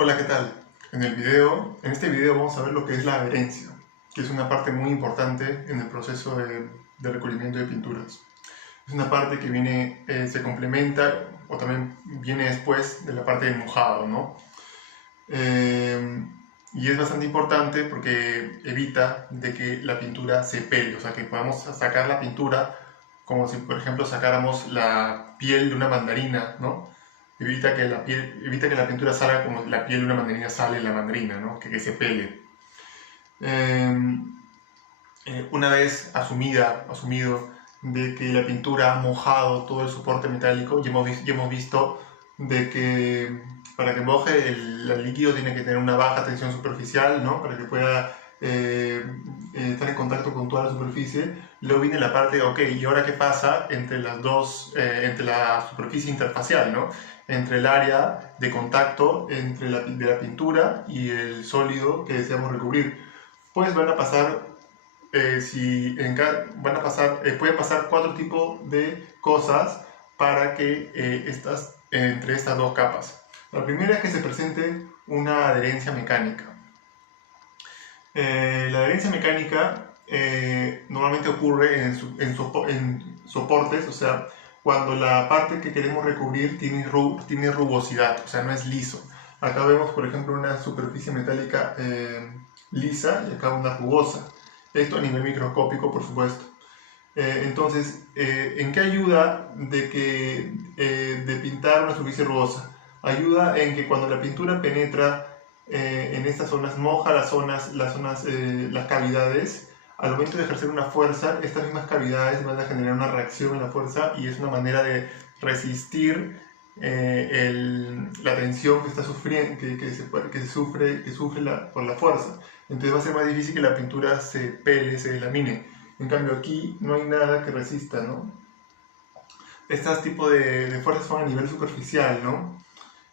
Hola, ¿qué tal? En este video vamos a ver lo que es la adherencia, que es una parte muy importante en el proceso de recubrimiento de pinturas. Es una parte que se complementa o también viene después de la parte del mojado, ¿no? Y es bastante importante porque evita de que la pintura se pele, o sea, que podamos sacar la pintura como si, por ejemplo, sacáramos la piel de una mandarina, ¿no? Evita que la pintura salga como la piel de una mandarina sale la mandarina, ¿no? Que se pele. Eh, una vez asumido de que la pintura ha mojado todo el soporte metálico, ya hemos visto de que para que moje el líquido tiene que tener una baja tensión superficial, ¿no? Para que pueda estar en contacto con toda la superficie. Luego viene la parte, ok, ¿y ahora qué pasa entre las dos, entre la superficie interfacial, ¿no? Entre el área de contacto de la pintura y el sólido que deseamos recubrir? Pues van a pasar, pueden pasar cuatro tipos de cosas para que entre estas dos capas. La primera es que se presente una adherencia mecánica. La adherencia mecánica normalmente ocurre en soportes, o sea, cuando la parte que queremos recubrir tiene rugosidad, o sea, no es liso. Acá vemos, por ejemplo, una superficie metálica lisa y acá una rugosa. Esto a nivel microscópico, por supuesto. Entonces, ¿en qué ayuda de pintar una superficie rugosa? Ayuda en que cuando la pintura penetra en estas zonas, moja las cavidades. Al momento de ejercer una fuerza, estas mismas cavidades van a generar una reacción en la fuerza y es una manera de resistir la tensión que está sufriendo, que sufre por la fuerza. Entonces va a ser más difícil que la pintura se pele, se deslamine. En cambio aquí no hay nada que resista, ¿no? Estos tipos de fuerzas son a nivel superficial, ¿no?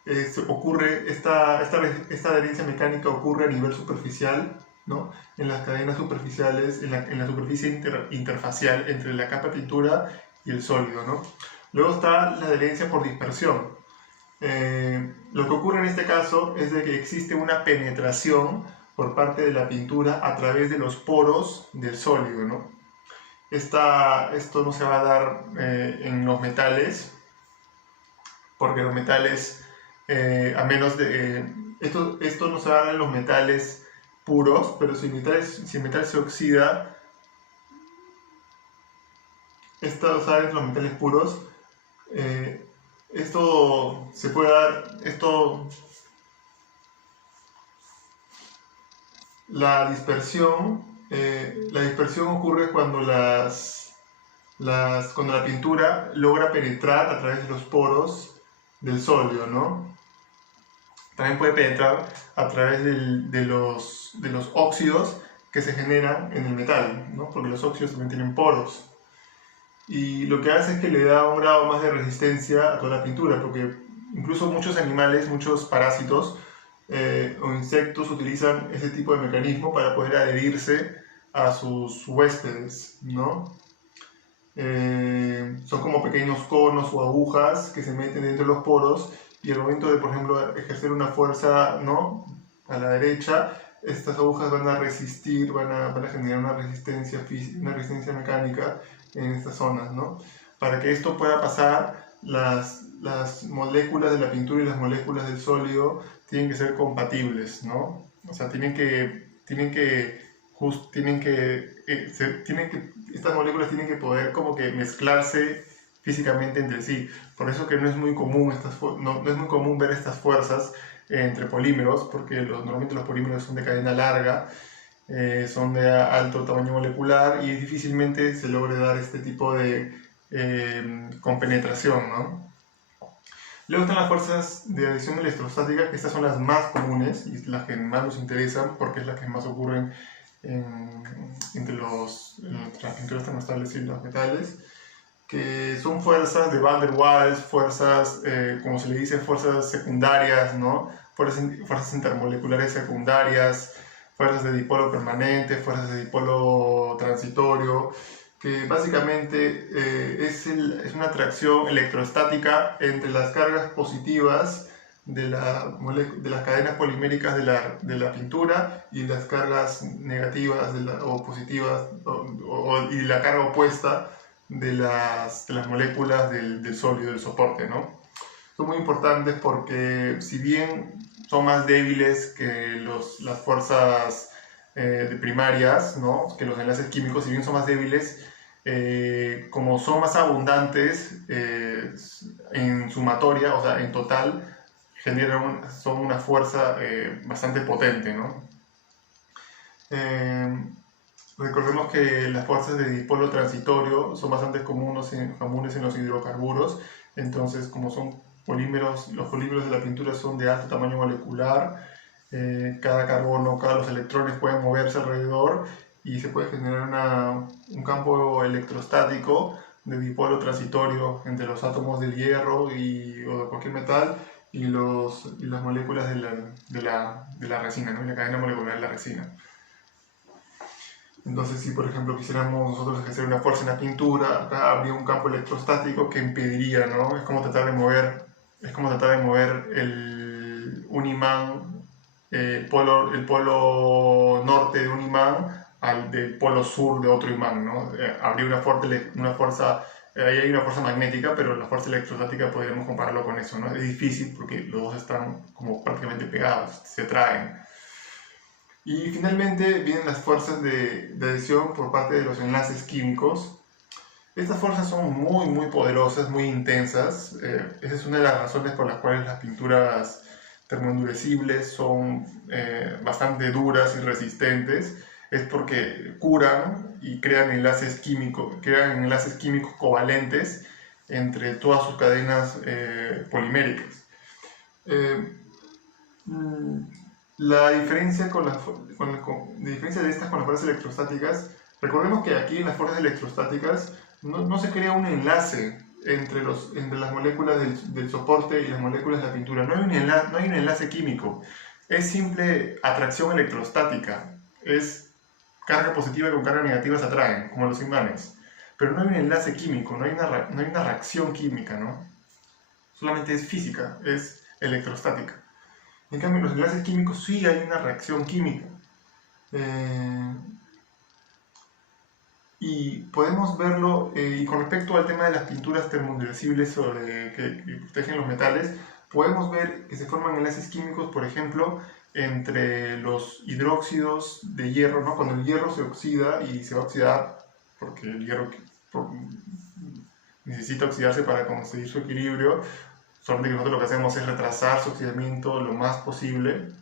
Esta adherencia mecánica ocurre a nivel superficial, ¿no? En las cadenas superficiales, en la superficie interfacial entre la capa de pintura y el sólido, ¿no? Luego está la adherencia por dispersión. Lo que ocurre en este caso es de que existe una penetración por parte de la pintura a través de los poros del sólido, ¿no? Esto no se va a dar en los metales, porque los metales, esto no se va a dar en los metales puros, pero si el metal se oxida, esto se da en los metales puros. Esto se puede dar, la dispersión ocurre cuando cuando la pintura logra penetrar a través de los poros del sólido, ¿no? También puede penetrar a través de los óxidos que se generan en el metal, ¿no? Porque los óxidos también tienen poros. Y lo que hace es que le da un grado más de resistencia a toda la pintura, porque incluso muchos animales, muchos parásitos o insectos utilizan ese tipo de mecanismo para poder adherirse a sus huéspedes, ¿no? Son como pequeños conos o agujas que se meten dentro de los poros y al momento de, por ejemplo, ejercer una fuerza, ¿no?, a la derecha, estas agujas van a resistir, van a generar una resistencia mecánica en estas zonas, ¿no? Para que esto pueda pasar, las moléculas de la pintura y las moléculas del sólido tienen que ser compatibles, ¿no? O sea, estas moléculas tienen que poder como que mezclarse físicamente entre sí. Por eso que no es muy común, no es muy común ver estas fuerzas entre polímeros, porque normalmente los polímeros son de cadena larga, son de alto tamaño molecular y difícilmente se logre dar este tipo de compenetración, ¿no? Luego están las fuerzas de adhesión electrostática, que estas son las más comunes y las que más nos interesan porque es las que más ocurren entre los termostables y los metales, que son fuerzas de Van der Waals, fuerzas, como se le dice, fuerzas secundarias, ¿no? Fuerzas intermoleculares secundarias, fuerzas de dipolo permanente, fuerzas de dipolo transitorio, que básicamente es una atracción electrostática entre las cargas positivas de las cadenas poliméricas de la pintura y las cargas negativas o positivas y la carga opuesta de las moléculas del sólido, del soporte, ¿no? Son muy importantes porque si bien son más débiles que las fuerzas primarias, ¿no? Que los enlaces químicos, si bien son más débiles, como son más abundantes en sumatoria, o sea, en total, son una fuerza bastante potente, ¿no? Recordemos que las fuerzas de dipolo transitorio son bastante comunes en los hidrocarburos, entonces como son polímeros, los polímeros de la pintura son de alto tamaño molecular, cada carbono, los electrones pueden moverse alrededor y se puede generar un campo electrostático de dipolo transitorio entre los átomos del hierro o de cualquier metal y las moléculas de la resina, ¿no? Y la cadena molecular de la resina. Entonces, si por ejemplo quisiéramos nosotros ejercer una fuerza en la pintura, acá habría un campo electrostático que impediría, ¿no? Es como tratar de mover un imán, el polo norte de un imán del polo sur de otro imán, ¿no? Habría una fuerza, ahí hay una fuerza magnética, pero la fuerza electrostática podríamos compararlo con eso, ¿no? Es difícil porque los dos están como prácticamente pegados, se atraen. Y finalmente vienen las fuerzas de adhesión por parte de los enlaces químicos. Estas fuerzas son muy, muy poderosas, muy intensas. Esa es una de las razones por las cuales las pinturas termoendurecibles son bastante duras y resistentes. Es porque curan y crean enlaces químicos covalentes entre todas sus cadenas poliméricas. La diferencia de estas con las fuerzas electrostáticas, recordemos que aquí en las fuerzas electrostáticas no se crea un enlace entre las moléculas del soporte y las moléculas de la pintura. No hay un enlace químico, es simple atracción electrostática, es carga positiva con carga negativa se atraen, como los imanes. Pero no hay un enlace químico, no hay una reacción química, ¿no? Solamente es física, es electrostática. En cambio, en los enlaces químicos sí hay una reacción química. Y podemos verlo, y con respecto al tema de las pinturas termoendurecibles que protegen los metales, podemos ver que se forman enlaces químicos, por ejemplo, entre los hidróxidos de hierro, ¿no? Cuando el hierro se oxida y se va a oxidar, porque el hierro necesita oxidarse para conseguir su equilibrio, solamente que nosotros lo que hacemos es retrasar su oxidamiento lo más posible.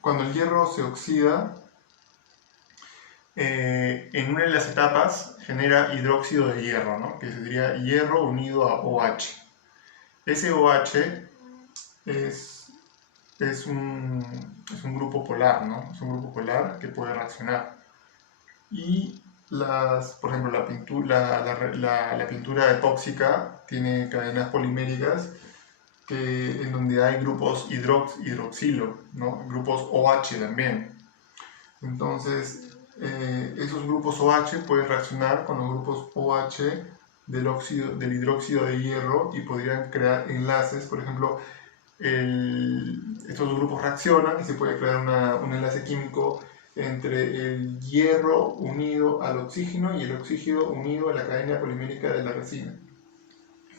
Cuando el hierro se oxida, en una de las etapas genera hidróxido de hierro, ¿no? Que sería hierro unido a OH. Ese OH es un grupo polar, ¿no? Es un grupo polar que puede reaccionar. Y por ejemplo, la pintura epóxica tiene cadenas poliméricas en donde hay grupos hidroxilo, ¿no? Grupos OH también. Entonces, esos grupos OH pueden reaccionar con los grupos OH del hidróxido de hierro y podrían crear enlaces. Por ejemplo, estos grupos reaccionan y se puede crear un enlace químico entre el hierro unido al oxígeno y el oxígeno unido a la cadena polimérica de la resina.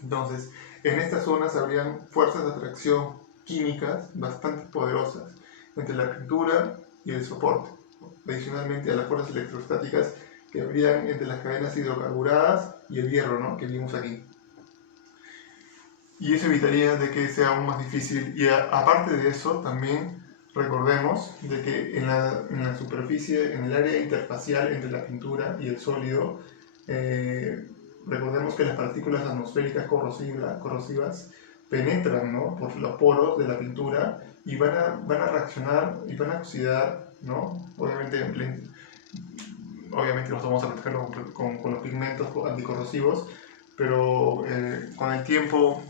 Entonces, en estas zonas habrían fuerzas de atracción químicas bastante poderosas entre la pintura y el soporte, adicionalmente a las fuerzas electrostáticas que habrían entre las cadenas hidrocarburadas y el hierro, ¿no? Que vimos aquí. Y eso evitaría de que sea aún más difícil. Y aparte de eso, también recordemos de que en la superficie, en el área interfacial entre la pintura y el sólido, recordemos que las partículas atmosféricas corrosivas penetran, ¿no? Por los poros de la pintura y van a reaccionar y van a oxidar, ¿no? Obviamente los vamos a proteger con los pigmentos anticorrosivos, pero con el tiempo,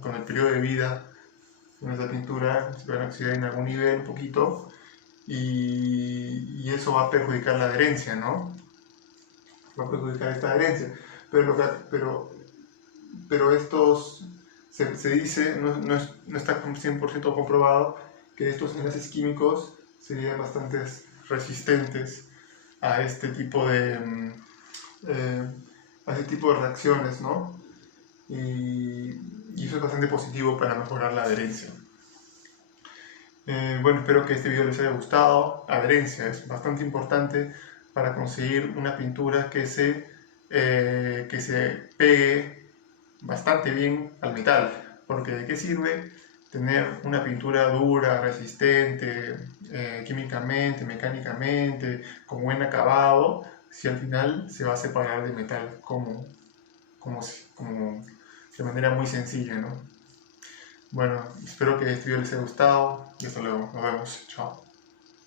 con el periodo de vida de nuestra pintura, se van a oxidar en algún nivel un poquito y eso va a perjudicar la adherencia, ¿no? Va a perjudicar esta adherencia. Pero pero estos, se dice, no está 100% comprobado, que estos enlaces químicos serían bastante resistentes a este tipo de, a este tipo de reacciones, ¿no? Y eso es bastante positivo para mejorar la adherencia. Bueno, espero que este video les haya gustado. Adherencia es bastante importante para conseguir una pintura que se pegue bastante bien al metal. Porque ¿de qué sirve tener una pintura dura, resistente, químicamente, mecánicamente, con buen acabado, si al final se va a separar del metal como de manera muy sencilla, ¿no? Bueno, espero que este video les haya gustado y hasta luego. Nos vemos. Chao.